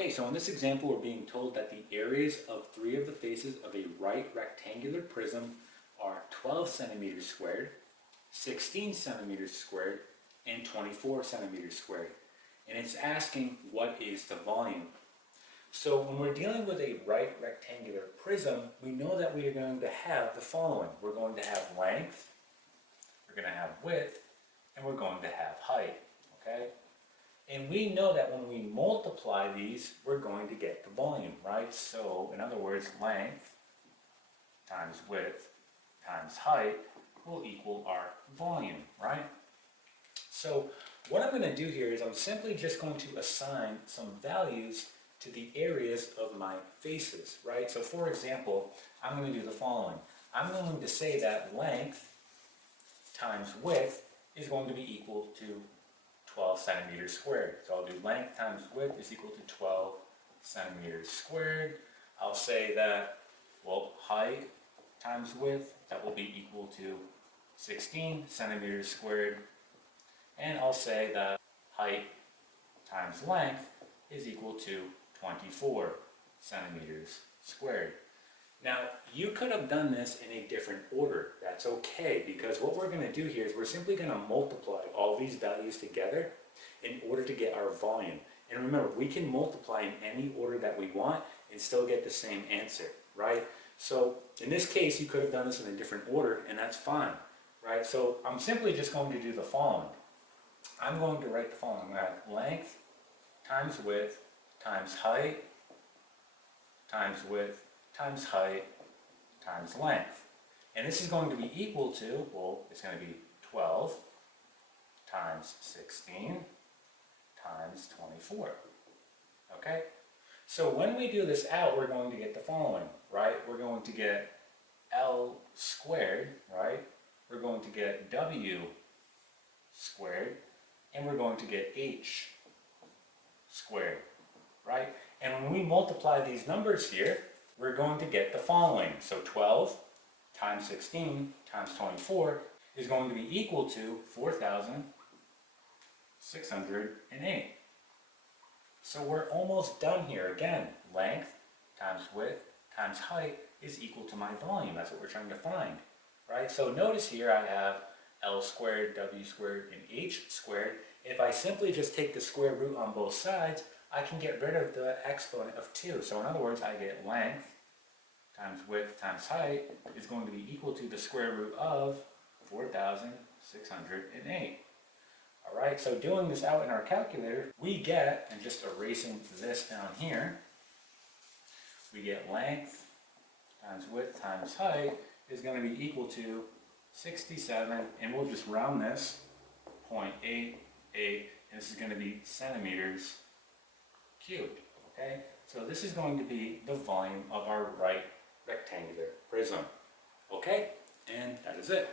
Okay, so in this example, we're being told that the areas of three of the faces of a right rectangular prism are 12 centimeters squared, 16 centimeters squared, and 24 centimeters squared. And it's asking what is the volume. So when we're dealing with a right rectangular prism, we know that we are going to have the following. We're going to have length, we're going to have width, and we're going to have height, okay? And we know that when we multiply these, we're going to get the volume, right? So, in other words, length times width times height will equal our volume, right? So, what I'm going to do here is I'm simply just going to assign some values to the areas of my faces, right? So, for example, I'm going to do the following. I'm going to say that length times width is going to be equal to 12 centimeters squared. So I'll do length times width is equal to 12 centimeters squared. I'll say that, well, height times width, that will be equal to 16 centimeters squared. And I'll say that height times length is equal to 24 centimeters squared. Now, you could have done this in a different order. That's okay, because what we're going to do here is we're simply going to multiply all these values together in order to get our volume. And remember, we can multiply in any order that we want and still get the same answer, right? So in this case, you could have done this in a different order, and that's fine, right? So I'm simply just going to do the following. I'm going to write the following. I'm going to have length times width times height times width times height times length. And this is going to be equal to, well, it's going to be 12 times 16 times 24. Okay? So when we do this out, we're going to get the following, right? We're going to get L squared, right? We're going to get W squared, and we're going to get H squared, right? And when we multiply these numbers here, we're going to get the following. So 12 times 16 times 24 is going to be equal to 4,608. So we're almost done here. Again, length times width times height is equal to my volume. That's what we're trying to find, right? So notice here I have L squared, W squared, and H squared. If I simply just take the square root on both sides, I can get rid of the exponent of 2. So in other words, I get length times width times height is going to be equal to the square root of 4,608. All right, so doing this out in our calculator, we get, and just erasing this down here, we get length times width times height is going to be equal to 67, and we'll just round this, 0.88, and this is going to be centimeters cubed, okay? So this is going to be the volume of our right rectangular prism, okay? And that is it.